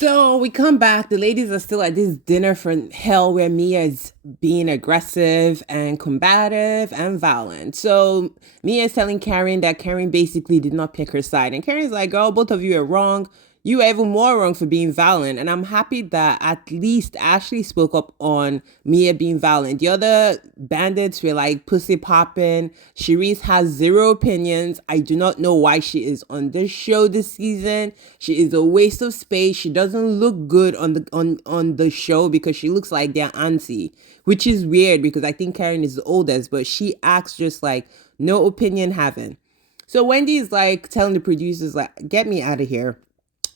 So we come back. The ladies are still at this dinner from hell where Mia is being aggressive and combative and violent. So Mia is telling Karen that Karen basically did not pick her side. And Karen's like, girl, both of you are wrong. You are even more wrong for being violent. And I'm happy that at least Ashley spoke up on Mia being violent. The other bandits were like pussy popping. Cherise has zero opinions. I do not know why she is on this show this season. She is a waste of space. She doesn't look good on the show because she looks like their auntie, which is weird because I think Karen is the oldest, but she acts just like no opinion having. So Wendy is like telling the producers like, get me out of here.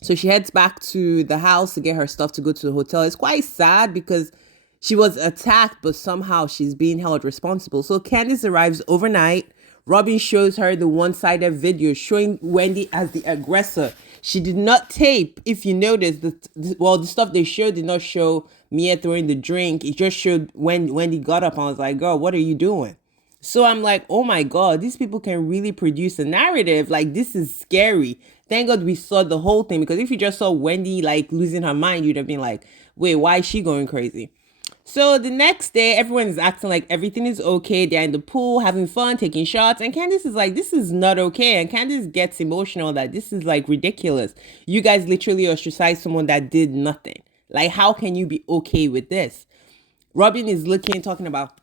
So she heads back to the house to get her stuff to go to the hotel. It's quite sad because she was attacked, but somehow she's being held responsible. So Candice arrives overnight. Robin shows her the one-sided video showing Wendy as the aggressor. She did not tape, if you notice, the stuff they showed did not show Mia throwing the drink. It just showed when Wendy got up and I was like, girl, what are you doing? So I'm like, oh my God, these people can really produce a narrative. Like, this is scary. Thank God we saw the whole thing, because if you just saw Wendy like losing her mind, you'd have been like, wait, why is she going crazy? So the next day, everyone is acting like everything is okay. They're in the pool, having fun, taking shots. And Candice is like, this is not okay. And Candice gets emotional that this is like ridiculous. You guys literally ostracized someone that did nothing. Like, how can you be okay with this? Robin is looking, talking about,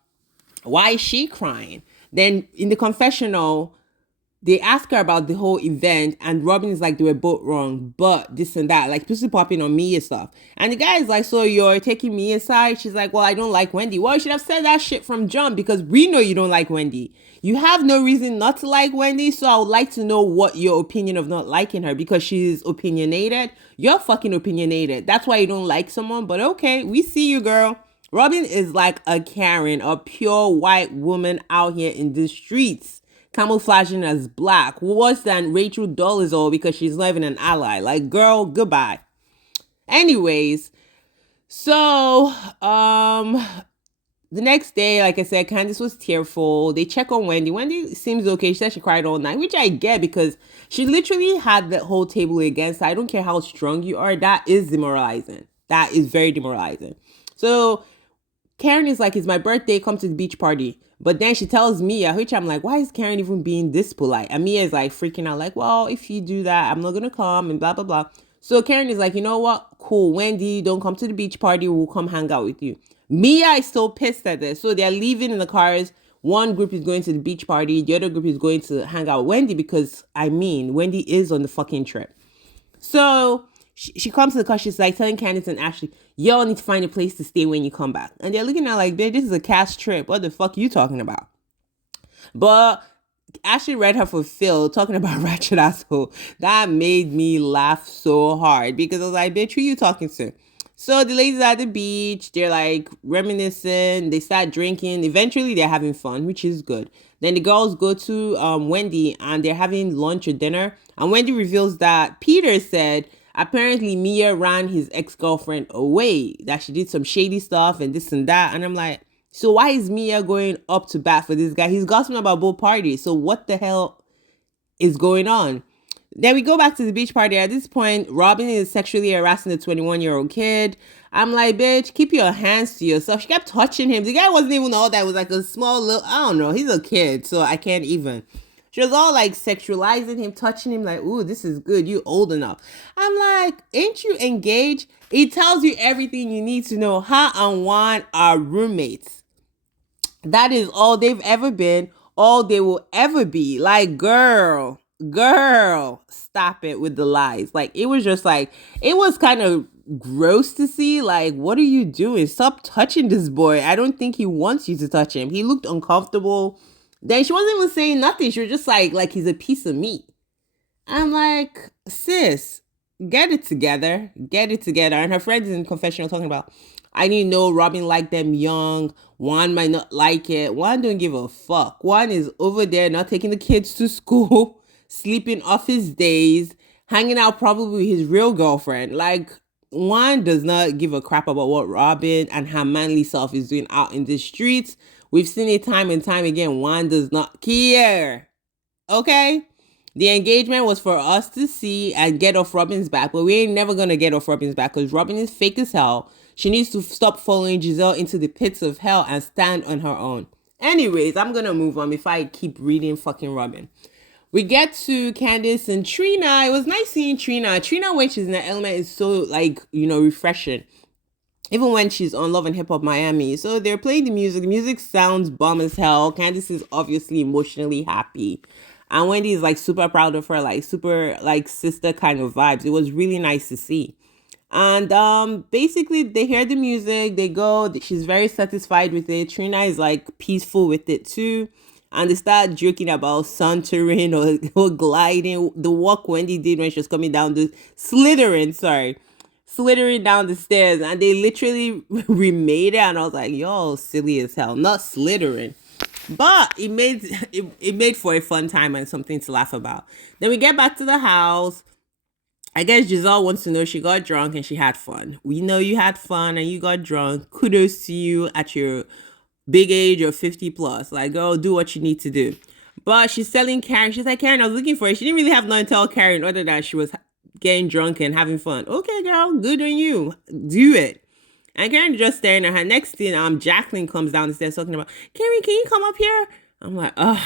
why is she crying? Then in the confessional, they ask her about the whole event, and Robin is like, they were both wrong, but this and that, like pussy popping on Mia stuff. And the guy is like, so you're taking me aside? She's like, well, I don't like Wendy. Well, you should have said that shit from jump, because we know you don't like Wendy. You have no reason not to like Wendy, so I would like to know what your opinion of not liking her, because she's opinionated. You're fucking opinionated. That's why you don't like someone, but okay, we see you, girl. Robin is like a Karen, a pure white woman out here in the streets, camouflaging as black, worse than Rachel Dolezal because she's not even an ally. Like, girl, goodbye. Anyways, so the next day, like I said, Candice was tearful. They check on Wendy. Wendy seems okay. She said she cried all night, which I get because she literally had the whole table against her. I don't care how strong you are. That is demoralizing. That is very demoralizing. So Karen is like, it's my birthday, come to the beach party. But then she tells Mia, which I'm like, why is Karen even being this polite? And Mia is like freaking out, like, well, if you do that, I'm not going to come and blah, blah, blah. So Karen is like, you know what? Cool. Wendy, don't come to the beach party. We'll come hang out with you. Mia is so pissed at this. So they're leaving in the cars. One group is going to the beach party. The other group is going to hang out with Wendy because, I mean, Wendy is on the fucking trip. So she comes to the car. She's like telling Candice and Ashley, y'all need to find a place to stay when you come back. And they're looking at her like, bitch, this is a cash trip. What the fuck are you talking about? But Ashley read her for Phil talking about ratchet asshole. That made me laugh so hard because I was like, bitch, who you talking to? So the ladies at the beach, they're like reminiscing. They start drinking. Eventually, they're having fun, which is good. Then the girls go to Wendy and they're having lunch or dinner. And Wendy reveals that Peter said apparently Mia ran his ex-girlfriend away, that she did some shady stuff and this and that. And I'm like, so why is Mia going up to bat for this guy? He's gossiping about both parties. So what the hell is going on? Then we go back to the beach party. At this point, Robin is sexually harassing the 21-year-old kid. I'm like, bitch, keep your hands to yourself. She kept touching him. The guy wasn't even all that. It was like a small little, I don't know. He's a kid, so I can't even. She was all like sexualizing him, touching him like, ooh, this is good. You old enough. I'm like, ain't you engaged? It tells you everything you need to know. Her and Juan are roommates. That is all they've ever been. All they will ever be. Like, girl, stop it with the lies. Like, it was just like, it was kind of gross to see. Like, what are you doing? Stop touching this boy. I don't think he wants you to touch him. He looked uncomfortable. Then she wasn't even saying nothing. She was just like he's a piece of meat. I'm like, sis, get it together. Get it together. And her friend is in confessional talking about, I didn't know Robin liked them young. Juan might not like it. Juan don't give a fuck. Juan is over there not taking the kids to school, sleeping off his days, hanging out probably with his real girlfriend. Like, Juan does not give a crap about what Robin and her manly self is doing out in the streets. We've seen it time and time again. Juan does not care. Okay? The engagement was for us to see and get off Robin's back, but we ain't never gonna get off Robin's back because Robin is fake as hell. She needs to stop following Giselle into the pits of hell and stand on her own. Anyways, I'm gonna move on if I keep reading fucking Robin. We get to Candace and Trina. It was nice seeing Trina. Trina, when she's in the element, is so like, refreshing. Even when she's on Love and Hip Hop Miami. So they're playing the music. The music sounds bomb as hell. Candace is obviously emotionally happy. And Wendy is like super proud of her, like super like sister kind of vibes. It was really nice to see. And basically they hear the music, they go, she's very satisfied with it. Trina is like peaceful with it too. And they start joking about sauntering or gliding. The walk Wendy did when she was coming down the slithering down the stairs, and they literally remade it, and I was like, yo, silly as hell. Not slithering. But it made for a fun time and something to laugh about. Then we get back to the house. I guess Giselle wants to know she got drunk and she had fun. We know you had fun and you got drunk. Kudos to you at your big age of 50 plus. Like, girl, do what you need to do. But she's telling Karen, she's like, Karen, I was looking for it. She didn't really have nothing to tell Karen other than she was getting drunk and having fun. Okay, girl, good on you. Do it. And Karen just staring at her. Next thing, Jacqueline comes down the stairs talking about, Karen, can you come up here? I'm like, ugh.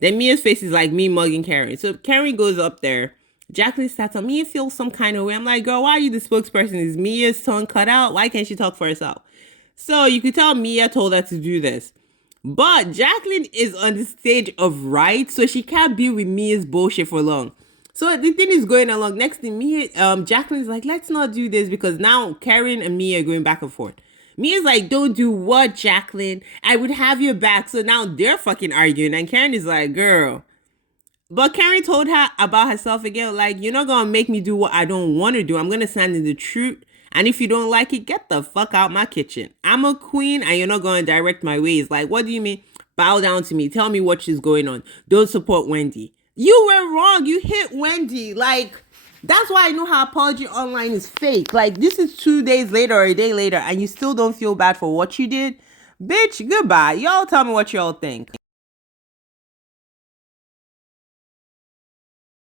Then Mia's face is like me mugging Karen. So Karen goes up there. Jacqueline starts on Mia feels some kind of way. I'm like, girl, why are you the spokesperson? Is Mia's tongue cut out? Why can't she talk for herself? So you could tell Mia told her to do this. But Jacqueline is on the stage of right, so she can't be with Mia's bullshit for long. So the thing is going along. Next thing, Jacqueline's like, let's not do this because now Karen and Mia are going back and forth. Mia's like, don't do what, Jacqueline? I would have your back. So now they're fucking arguing. And Karen is like, girl. But Karen told her about herself again, like, you're not going to make me do what I don't want to do. I'm going to stand in the truth. And if you don't like it, get the fuck out my kitchen. I'm a queen and you're not going to direct my ways. Like, what do you mean? Bow down to me. Tell me what is going on. Don't support Wendy. You were wrong. You hit Wendy. Like, that's why I know her apology online is fake. Like, this is 2 days later or a day later and you still don't feel bad for what you did. Bitch, goodbye. Y'all tell me what y'all think.